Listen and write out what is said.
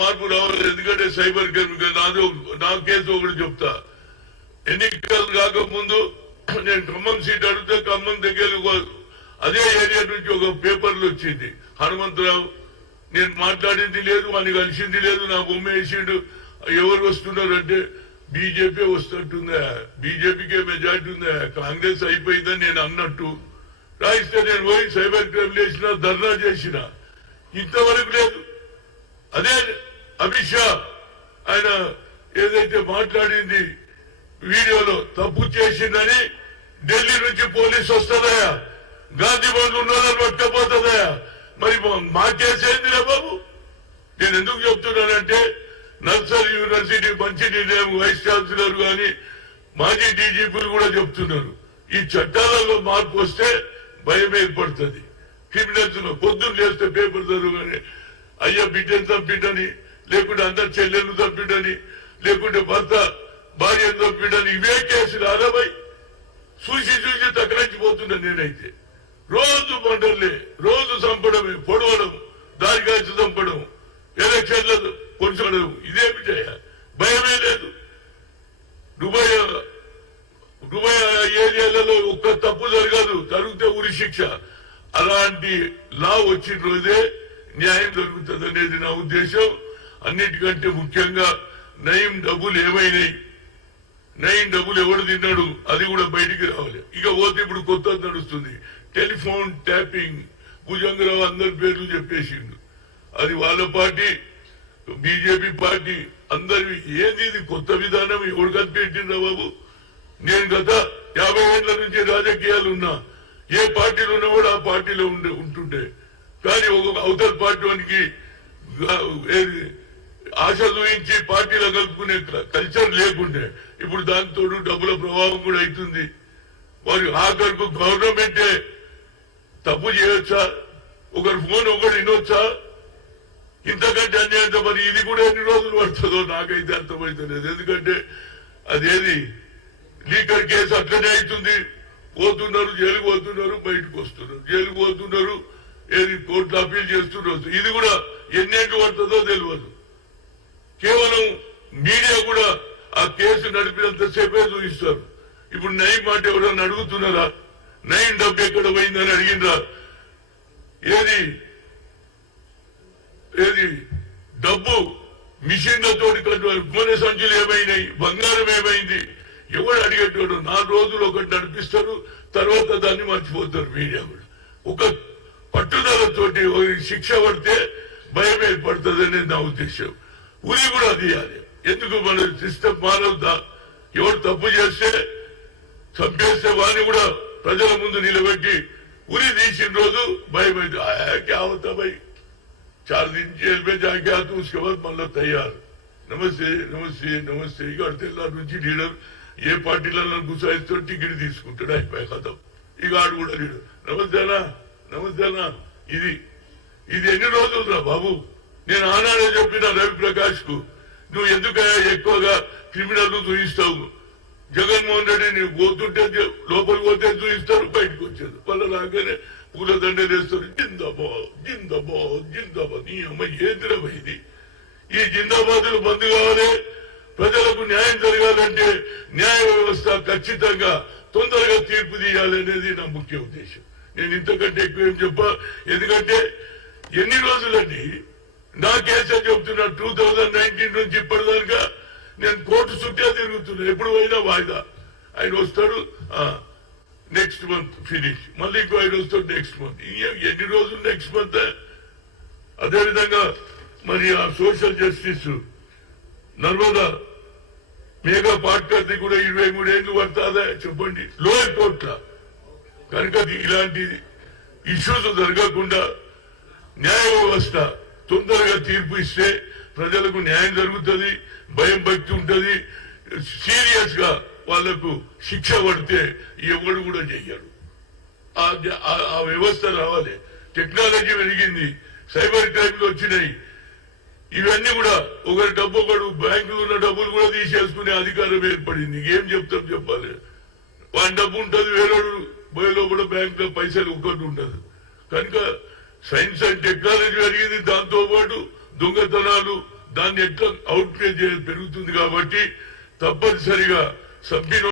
మార్పు రావాలి. ఎందుకంటే సైబర్ క్రైమ్ నా కేసు ఒకటి చెప్తా. ఎన్నికలు కాకముందు నేను ఖమ్మం సీట్ అడిగితే ఖమ్మం దగ్గర అదే ఏరియా నుంచి ఒక పేపర్లు వచ్చింది. హనుమంతరావు నేను మాట్లాడింది లేదు, వాడిని కలిసింది లేదు, నా బొమ్మ వేసిండు. ఎవరు వస్తున్నారు అంటే బీజేపీ వస్తుంటుందా, బీజేపీకే మెజార్టీ ఉందా, కాంగ్రెస్ అయిపోయిందని నేను అన్నట్టు రాయిస్తే నేను పోయి సైబర్ క్రైమ్ చేసిన, ధర్నా చేసిన, ఇంతవరకు లేదు. అదే అమిత్ షా ఆయన ఏదైతే మాట్లాడింది వీడియోలో తప్పు చేసిందని ఢిల్లీ నుంచి పోలీసు వస్తుందయా, గాంధీ భవన్ ఉన్న వాళ్ళని పట్టకపోతుందయా. మరి మా కేసేందిరా బాబు. నేను ఎందుకు చెప్తున్నానంటే నర్సరీ యూనివర్సిటీ మంచి నిర్ణయం వైస్ ఛాన్సలర్ గాని మాజీ డీజీపీలు కూడా చెప్తున్నారు. ఈ చట్టాలలో మార్పు వస్తే భయం ఏర్పడుతుంది. క్రిమినల్స్ లో పొద్దున్న లేస్తే పేపర్ చదువుగానే అయ్యా బిడ్డను చంపిడని, లేకుంటే అందరు చెల్లెలు చంపిడని, లేకుంటే భర్త భార్యను చంపిడని, ఇవే కేసులు అరవై చూసి చూసి తగ్గరించిపోతున్నా. నేనైతే రోజు మండలే, రోజు చంపడమే, పొడవడం, దారి కాల్చి చంపడం, ఎలక్షన్లు పొడిచడం, ఇదేమిటయ్యా? భయమే లేదు. దుబాయ్ ఏరియాలలో ఒక్క తప్పు జరగదు, జరిగితే ఉరి శిక్ష. అలాంటి లా వచ్చిన రోజే న్యాయం జరుగుతుంది అనేది నా ఉద్దేశం. అన్నిటికంటే ముఖ్యంగా నయం డబ్బులు ఏమైనాయి, నయం డబ్బులు ఎవడు తిన్నాడు అది కూడా బయటికి రావాలి. ఇక పోతే ఇప్పుడు కొత్త నడుస్తుంది టెలిఫోన్ ట్యాపింగ్. భుజంగరావు అందరి పేర్లు చెప్పేసిండు. అది వాళ్ళ పార్టీ, బీజేపీ పార్టీ అందరి. ఏది ఇది కొత్త విధానం? ఎవడు కనిపెట్టిండ్రా బాబు? నేను గత 50 ఏళ్ల నుంచి రాజకీయాలు ఉన్నా. ఏ పార్టీలో ఉన్నా కూడా ఆ పార్టీలో ఉంటుంటే, కానీ ఒక అవతల పార్టీ వానికి ఆశ చూపించి పార్టీలో కలుపుకునే కల్చర్ లేకుంటే ఇప్పుడు దాంతో డబ్బుల ప్రభావం కూడా అవుతుంది. మరి ఆఖరికి గవర్నమెంటే తప్పు చేయొచ్చా? ఒకరి ఫోన్ ఒకటి వినొచ్చా? ఇంతకంటే అన్యాయంతో మరి ఇది కూడా ఎన్ని రోజులు పడుతుందో నాకైతే అర్థమవుతలేదు. ఎందుకంటే అదేది లీకర్ కేసు అట్లనే అవుతుంది. పోతున్నారు, జైలుకు పోతున్నారు, బయటకు వస్తున్నారు, జైలుకు పోతున్నారు, ఏది కోర్టులో అప్పీల్ చేస్తున్నారు. ఇది కూడా ఎన్నేంటి పడుతుందో తెలియదు. కేవలం మీడియా కూడా ఆ కేసు నడిపినంతసేపే చూపిస్తారు. ఇప్పుడు నయం మాట ఎవరన్నా అడుగుతున్నారా? నయం డబ్బు ఎక్కడ పోయిందని అడిగినరా? ఏది ఏది డబ్బు మిషన్లతో కొనే సంచులు ఏమైనాయి, బంగారం ఏమైంది, ఎవడు అడిగేటోడు? 4 రోజులు ఒకటి నడిపిస్తారు, తర్వాత దాన్ని మర్చిపోతారు. మీడియా కూడా ఒక పట్టుదలతోటి శిక్ష పడితే భయం ఏర్పడుతుంది అనేది నా ఉద్దేశం. ఉరి కూడా తీయాలి. ఎందుకు మన సిస్టమ్ మారవుతా? ఎవరు తప్పు చేస్తే చంపేస్తే వాడిని కూడా ప్రజల ముందు నిలబెట్టి ఉరి తీసిన రోజు భయం అయితే क्या होता भाई, 4 दिन जेल में जाके आते उसके बाद मल्ला तैयार నమస్తే నమస్తే నమస్తే. ఇక తెల్లారి నుంచి లీడర్ ఏ పార్టీలలో గుసాయితో టికెట్ తీసుకుంటాడు, అయిపోయి కథం. ఇక ఆడు కూడా లీడర్ నమస్తేనా నమస్తేనా. ఇది ఎన్ని రోజులు రా బాబు? నేను ఆనాడే చెప్పిన రవిప్రకాష్ కు, నువ్వు ఎందుకయ్యా ఎక్కువగా క్రిమినల్ చూపిస్తావు? జగన్మోహన్ రెడ్డి నువ్వు పోతుంటే లోపలికి పోతే చూపిస్తారు, బయటకు వచ్చేది వాళ్ళ లాగానే పూలదండలు వేస్తారు. జిందాబాద్ జిందాబాద్ జిందాబాద్. నీ అమ్మ ఏందిరా ఇది? ఈ జిందాబాద్లు బంద్ కావాలి. ప్రజలకు న్యాయం జరగాలంటే న్యాయ వ్యవస్థ ఖచ్చితంగా తొందరగా తీర్పు తీయాలనేది నా ముఖ్య ఉద్దేశం. నేను ఇంతకంటే ఎక్కువ ఏం చెప్పా? ఎందుకంటే ఎన్ని రోజులండి నా కేసే చెప్తున్నా. 2019 నుంచి ఇప్పటిదాకా నేను కోర్టు చుట్టే తిరుగుతున్నా. ఎప్పుడు పోయినా వాయిదా. ఆయన వస్తాడు నెక్స్ట్ మంత్ ఫినిష్, మళ్ళీ ఇంకో ఆయన వస్తాడు నెక్స్ట్ మంత్. ఎన్ని రోజులు నెక్స్ట్ మంత్? అదేవిధంగా మరి ఆ సోషల్ జస్టిస్ నర్మదా మేఘా పాట్కర్ది కూడా 23 ఏళ్లు పడుతుందా చెప్పండి లోయర్ కోర్టులో. కనుక ఇలాంటి ఇష్యూస్ జరగకుండా న్యాయ వ్యవస్థ తొందరగా తీర్పు ఇస్తే ప్రజలకు న్యాయం జరుగుతుంది, భయం భక్తి ఉంటుంది. సీరియస్ గా వాళ్లకు శిక్ష పడితే ఎవరు కూడా చెయ్యరు. ఆ వ్యవస్థ రావాలి. టెక్నాలజీ పెరిగింది, సైబర్ క్రైమ్లు వచ్చినాయి. ఇవన్నీ కూడా ఒకరి డబ్బు ఒకడు బ్యాంకులో ఉన్న డబ్బులు కూడా తీసేసుకునే అధికారం ఏర్పడింది. ఏం చెప్తాం చెప్పాలి? వాడి డబ్బు ఉంటుంది, వేరేడు బయలో కూడా బ్యాంక్ లో పైసలు ఒకటి ఉండదు. కనుక సైన్స్ అండ్ టెక్నాలజీ పెరిగింది, దాంతో పాటు దొంగతనాలు దాన్ని ఎట్లా అవుట్ ప్లే చేయాలి పెరుగుతుంది కాబట్టి తప్పనిసరిగా సభ్యులు